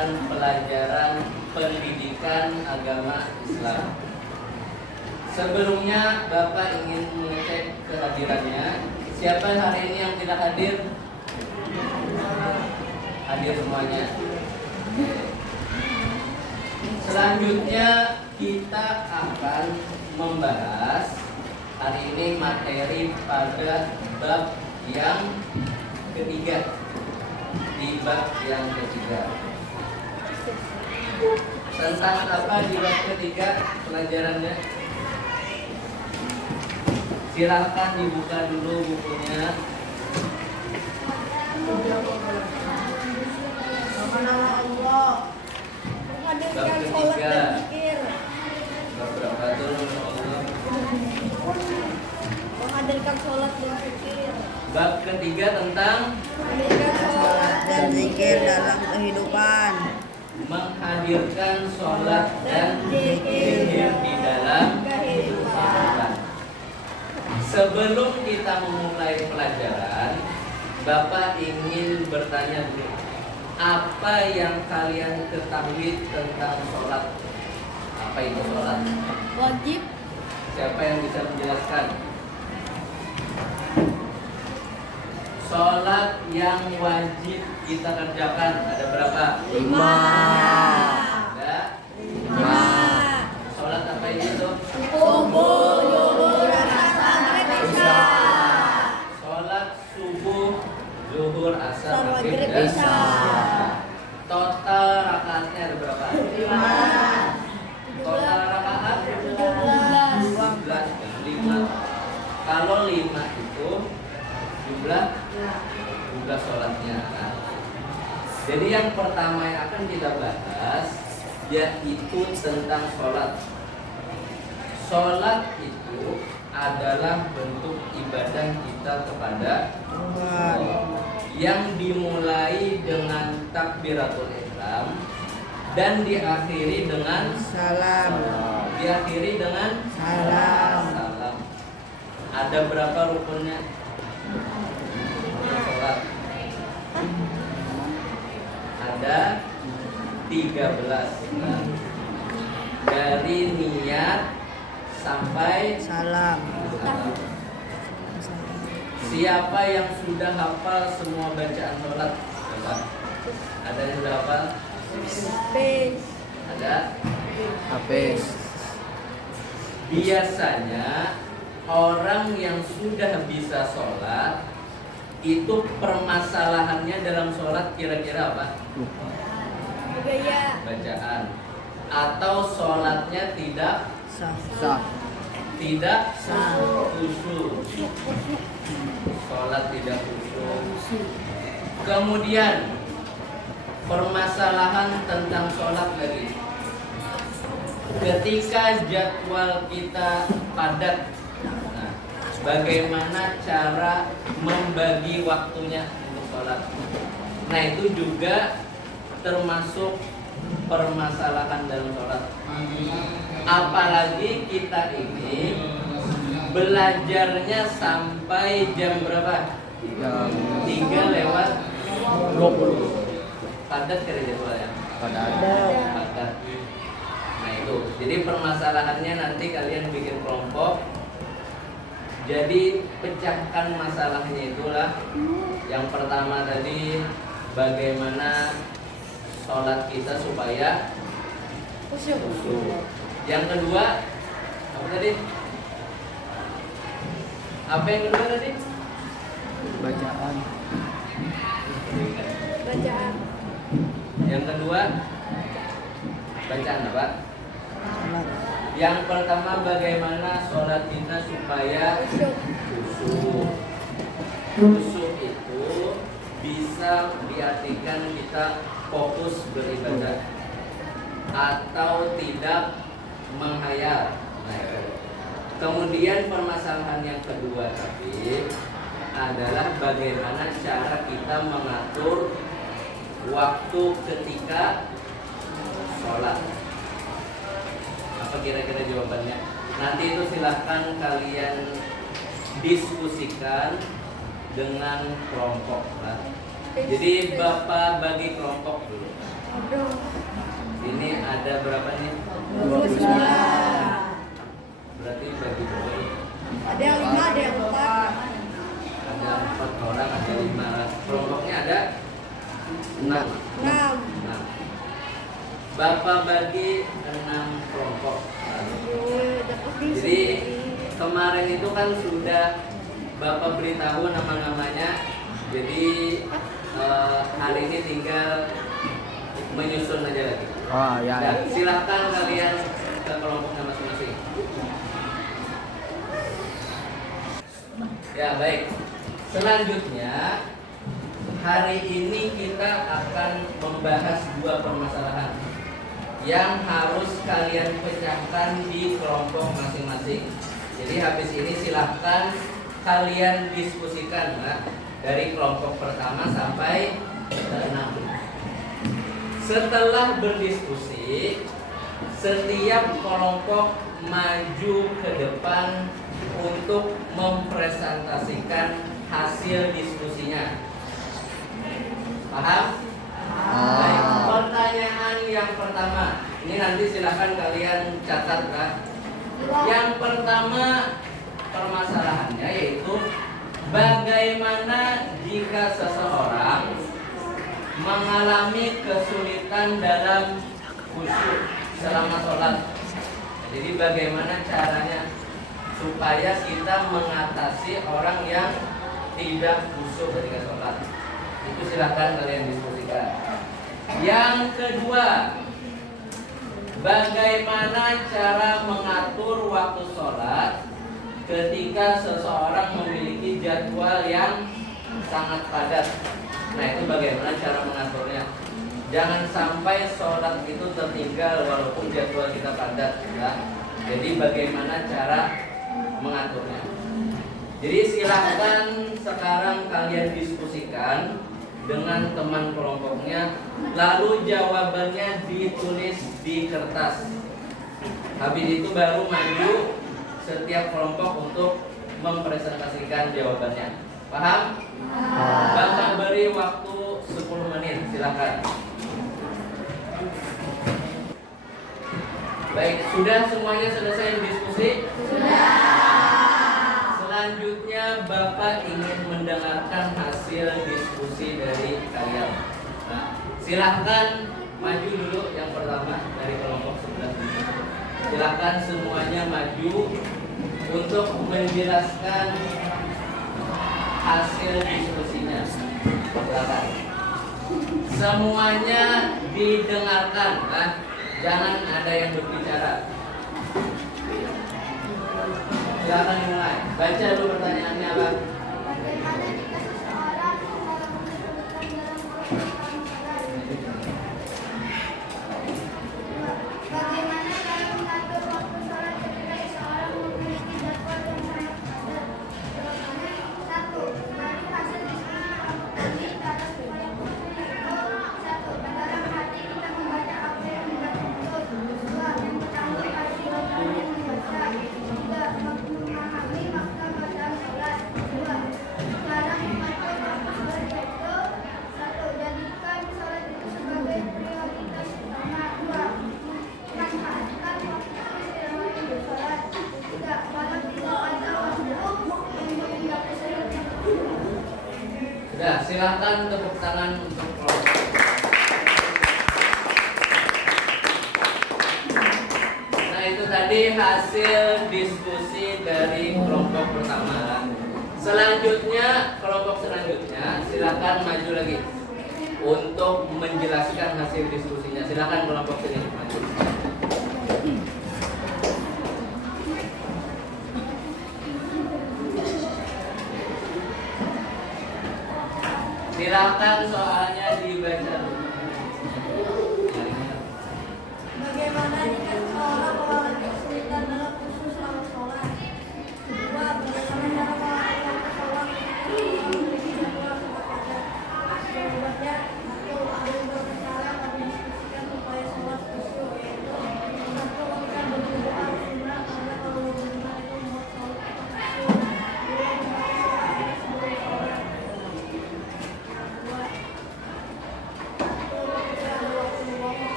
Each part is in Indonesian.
melanjutkan pelajaran pendidikan agama Islam. Sebelumnya Bapak ingin mengecek kehadirannya. Siapa hari ini yang tidak hadir? Hadir semuanya. Selanjutnya kita akan membahas hari ini materi pada bab yang ketiga. Di bab yang ketiga, tentang apa di bab ketiga pelajarannya? Silakan dibuka dulu bukunya. Bab ketiga. Bab berapa tuh? Menghadirkan sholat dan zikir. Bab ketiga tentang Menghadirkan sholat dan zikir dalam kehidupan. menghadirkan sholat dan zikir di dalam kehidupan. Sebelum kita memulai pelajaran, Bapak ingin bertanya dulu, apa yang kalian ketahui tentang sholat? Apa itu sholat? Wajib. Siapa yang bisa menjelaskan? Sholat yang wajib kita kerjakan ada berapa? 5. Ada 5. Sholat apa itu? Subuh, zuhur, asar, maghrib, isya. Sholat subuh, zuhur, asar, maghrib, Maghrib, dan isya. total rakaatnya ada berapa? 5. Total rakaat 17. 5. Kalau 5 itu jumlah sholatnya. Nah, jadi yang pertama yang akan kita bahas yaitu tentang sholat. Sholat itu adalah bentuk ibadah kita kepada Allah yang dimulai dengan takbiratul ihram dan diakhiri dengan Salam. Diakhiri dengan Salam. salam. Ada berapa rukunnya? Sholat. Ada 13. Dari niat sampai Salam. salam. Siapa yang sudah hafal semua bacaan sholat? Coba. Ada yang sudah hafal? Ada? Habis. Biasanya orang yang sudah bisa sholat itu permasalahannya dalam sholat kira-kira apa? Gaya. Bacaan. Atau sholatnya tidak Sah. khusyuk. Sholat tidak khusyuk. Kemudian permasalahan tentang sholat lagi. Ketika jadwal kita padat, nah, bagaimana cara membagi waktunya untuk sholat? Nah, itu juga termasuk permasalahan dalam sholat. Apalagi kita ini belajarnya sampai jam berapa? Jam 3 lewat 20. padat kira jadwalnya. Pada Padat. Nah itu, jadi permasalahannya nanti kalian bikin kelompok. Jadi pecahkan masalahnya itulah. Yang pertama tadi bagaimana sholat kita supaya Khusyuk. khusyuk. Yang kedua apa tadi? Apa yang kedua tadi? bacaan. Bacaan. Yang kedua bacaan apa? Salat. Yang pertama bagaimana sholat kita supaya Khusyuk. khusyuk. Khusyuk itu bisa diartikan kita fokus beribadah atau tidak menghayal. Nah, itu. Kemudian permasalahan yang kedua tadi adalah bagaimana cara kita mengatur waktu ketika sholat. Apa kira-kira jawabannya? Nanti itu silahkan kalian diskusikan dengan kelompok lah. Jadi Bapak bagi kelompok dulu. Aduh. Ini ada berapa nih? 29. Berarti bagi bagi. Ada yang 5, ada yang 4. Ada 4 orang, ada 5. Kelompoknya ada 6. 6. Nah, Bapak bagi 6 kelompok. Jadi kemarin itu kan sudah Bapak beritahu nama-namanya. Jadi hari ini tinggal menyusun aja lagi. Oh ya. Dan silakan kalian ke kelompoknya masing-masing. Ya baik. Selanjutnya hari ini kita akan membahas 2 permasalahan yang harus kalian pecahkan di kelompok masing-masing. Jadi habis ini silahkan kalian diskusikan dari kelompok pertama sampai ke-6. Setelah berdiskusi, setiap kelompok maju ke depan untuk mempresentasikan hasil diskusinya. Paham? Baik, pertanyaan yang pertama. Ini nanti silahkan kalian catat kan. Yang pertama permasalahannya yaitu bagaimana jika seseorang mengalami kesulitan dalam khusyuk selama sholat. Jadi bagaimana caranya supaya kita mengatasi orang yang tidak khusyuk ketika sholat. Itu silahkan kalian diskusikan. Yang kedua, bagaimana cara mengatur waktu sholat ketika seseorang memiliki jadwal yang sangat padat. Nah, itu bagaimana cara mengaturnya. Jangan sampai sholat itu tertinggal walaupun jadwal kita padat ya. Jadi bagaimana cara mengaturnya. Jadi silahkan sekarang kalian diskusikan dengan teman kelompoknya, lalu jawabannya ditulis di kertas. Habis itu baru maju setiap kelompok untuk mempresentasikan jawabannya. Paham? Bapak beri waktu 10 menit, silakan. Baik, sudah semuanya selesai diskusi? Sudah. Selanjutnya Bapak ingin mendengarkan hasil diskusi dari kalian. Nah, silahkan maju dulu yang pertama dari kelompok sebelah. Silahkan semuanya maju untuk menjelaskan hasil diskusinya. Silakan. Semuanya didengarkan, nah, jangan ada yang berbicara. Silakan mulai. Baca dulu pertanyaannya apa? Bagaimana jika seseorang mengalami kesulitan dalam melaksanakan sholat? Bagaimana cara mengatur waktu sholat ketika seseorang memiliki jadwal yang sangat padat? Jawabannya 1. Mari hasil diskusi kelompok kami cara supaya khusyuk yaitu 1. Dalam hati kita membaca apa yang dibaca terus. 2. Yang pertama harus bacaan yang membaca. 3. Memahami makna bacaan sholat. 2. Cara mengatur waktu sholat yaitu 1. Jadikan sholat itu sebagai prioritas utama. 2. Manfaatkan waktu istirahat untuk sholat. 3. Kalau tidak ada waktu, menghindar kesulitan. Sudah, silakan tepuk tangan untuk kelompok. Nah, itu tadi hasil diskusi dari kelompok pertama. Selanjutnya, kelompok selanjutnya silakan maju lagi untuk menjelaskan hasil diskusinya. Silakan kelompok sini maju. Silakan soalnya dibaca. Bagaimana jika seseorang mengalami kesulitan dalam khusyuk selama sholat? 2. Bagaimana cara mengatur waktu sholat ketika seseorang memiliki jadwal sangat padat? Jawabannya 1. Ada beberapa cara kami diskusikan supaya sholat khusyuk.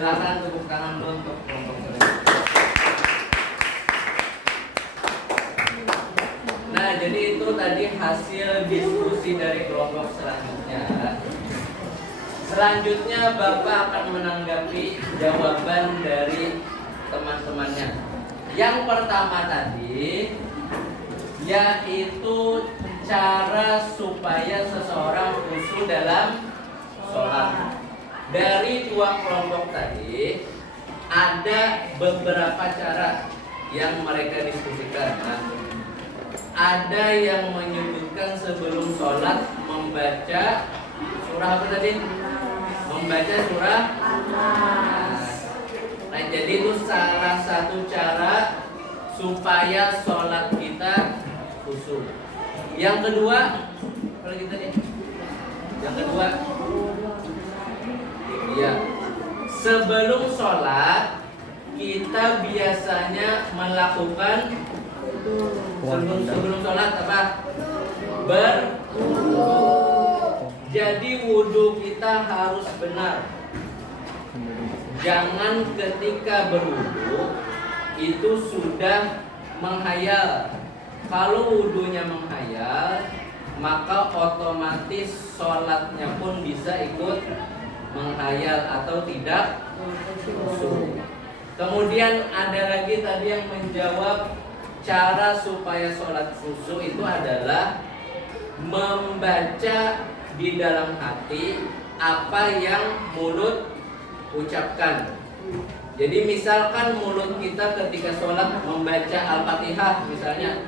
Silakan tepuk tangan dulu untuk kelompok selanjutnya. Nah, jadi itu tadi hasil diskusi dari kelompok selanjutnya. Selanjutnya Bapak akan menanggapi jawaban dari teman-temannya. Yang pertama tadi yaitu cara supaya seseorang khusyuk dalam sholat. Dari dua kelompok tadi ada beberapa cara yang mereka diskusikan. Ada yang menyebutkan sebelum sholat membaca surah apa tadi? Membaca surah An-Nas. Nah, jadi itu salah satu cara supaya sholat kita khusyuk. Yang kedua, kalau kita nih, yang kedua, ya, sebelum sholat kita biasanya melakukan sebelum sholat apa? Berwudu. Jadi wudu kita harus benar. Jangan ketika berwudu itu sudah menghayal. Kalau wudunya menghayal, maka otomatis sholatnya pun bisa ikut menghayal atau tidak khusyuk. Kemudian ada lagi tadi yang menjawab cara supaya sholat khusyuk itu adalah membaca di dalam hati apa yang mulut ucapkan. Jadi misalkan mulut kita ketika sholat membaca Al-Fatihah misalnya,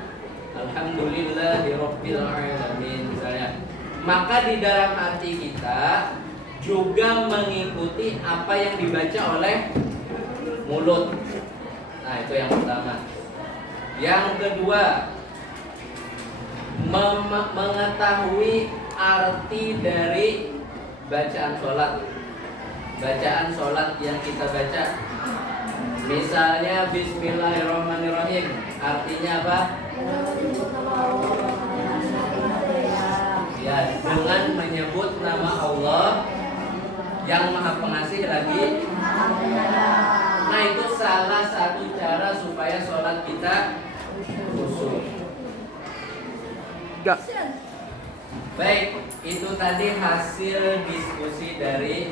Alhamdulillahirabbil alamin misalnya, maka di dalam hati kita juga mengikuti apa yang dibaca oleh mulut. Nah, itu yang pertama. Yang kedua, mengetahui arti dari bacaan sholat. Bacaan sholat yang kita baca, misalnya Bismillahirrahmanirrahim, artinya apa? Ya, dengan menyebut nama Allah yang Maha Pengasih lagi. Nah, itu salah satu cara supaya sholat kita khusyuk. Baik, itu tadi hasil diskusi dari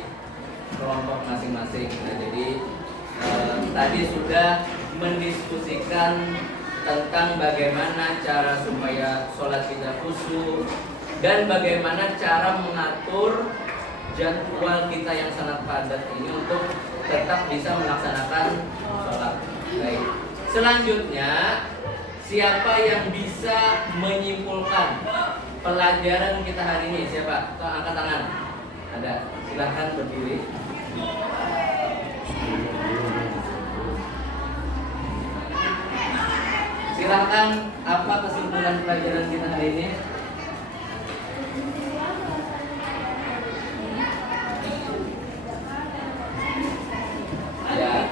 kelompok masing-masing. Nah, jadi tadi sudah mendiskusikan tentang bagaimana cara supaya sholat kita khusyuk dan bagaimana cara mengatur jadwal kita yang sangat padat ini untuk tetap bisa melaksanakan sholat. Baik. Selanjutnya, siapa yang bisa menyimpulkan pelajaran kita hari ini? Siapa? Angkat tangan. Ada. Silahkan berdiri. Silahkan, apa kesimpulan pelajaran kita hari ini? Ya,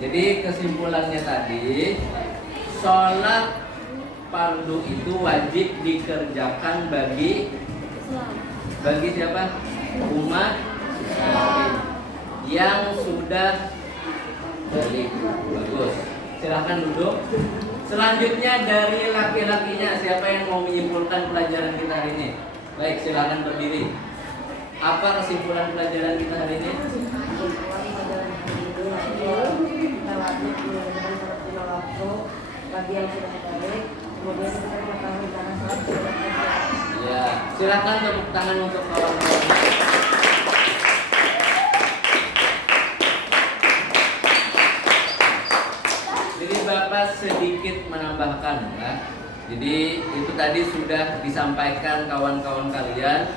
jadi kesimpulannya tadi, sholat fardu itu wajib dikerjakan bagi siapa? Umat yang sudah balik. Bagus. Silahkan duduk. Selanjutnya dari laki-lakinya, siapa yang mau menyimpulkan pelajaran kita hari ini? Baik, silahkan berdiri. Apa kesimpulan pelajaran kita hari ini? Bagi yang sudah balik, kemudian kita mengetahui karena sholat sudah selesai. Ya, silakan tepuk tangan untuk kawan-kawan. Jadi Bapak sedikit menambahkan ya. Jadi itu tadi sudah disampaikan kawan-kawan kalian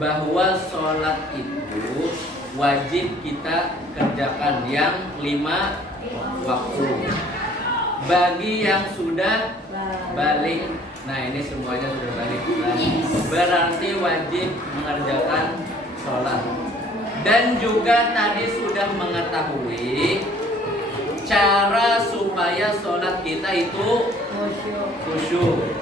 bahwa sholat itu wajib kita kerjakan yang 5 waktu. Bagi yang sudah balik, nah ini semuanya sudah balik, nah, berarti wajib mengerjakan sholat. Dan juga tadi sudah mengetahui cara supaya sholat kita itu khusyuk.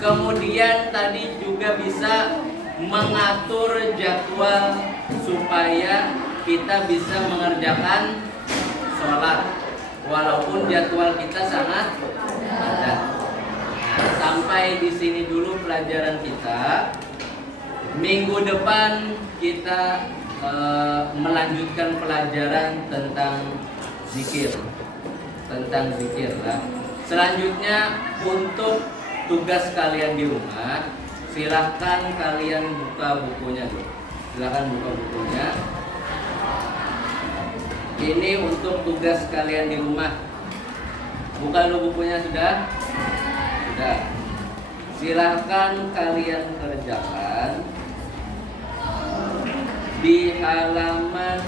Kemudian tadi juga bisa mengatur jadwal supaya kita bisa mengerjakan sholat walaupun jadwal kita sangat padat. Nah, sampai di sini dulu pelajaran kita. Minggu depan kita melanjutkan pelajaran tentang zikir. Lah. Selanjutnya untuk tugas kalian di rumah, silahkan kalian buka bukunya dulu. Silahkan buka bukunya. Ini untuk tugas kalian di rumah. Buka dulu bukunya, sudah? Sudah. Silahkan kalian kerjakan di halaman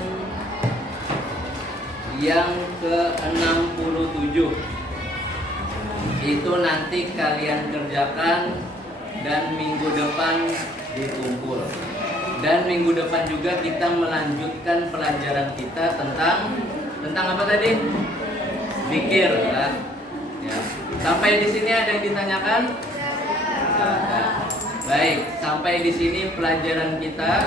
yang ke-67. Itu nanti kalian kerjakan dan minggu depan dikumpul. Dan minggu depan juga kita melanjutkan pelajaran kita tentang apa tadi? Zikir, ya. Sampai di sini ada yang ditanyakan? Baik, sampai di sini pelajaran kita.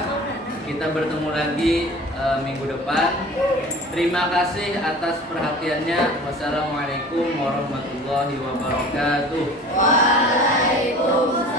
Kita bertemu lagi minggu depan. Terima kasih atas perhatiannya. Wassalamualaikum warahmatullahi wabarakatuh. Waalaikumsalam.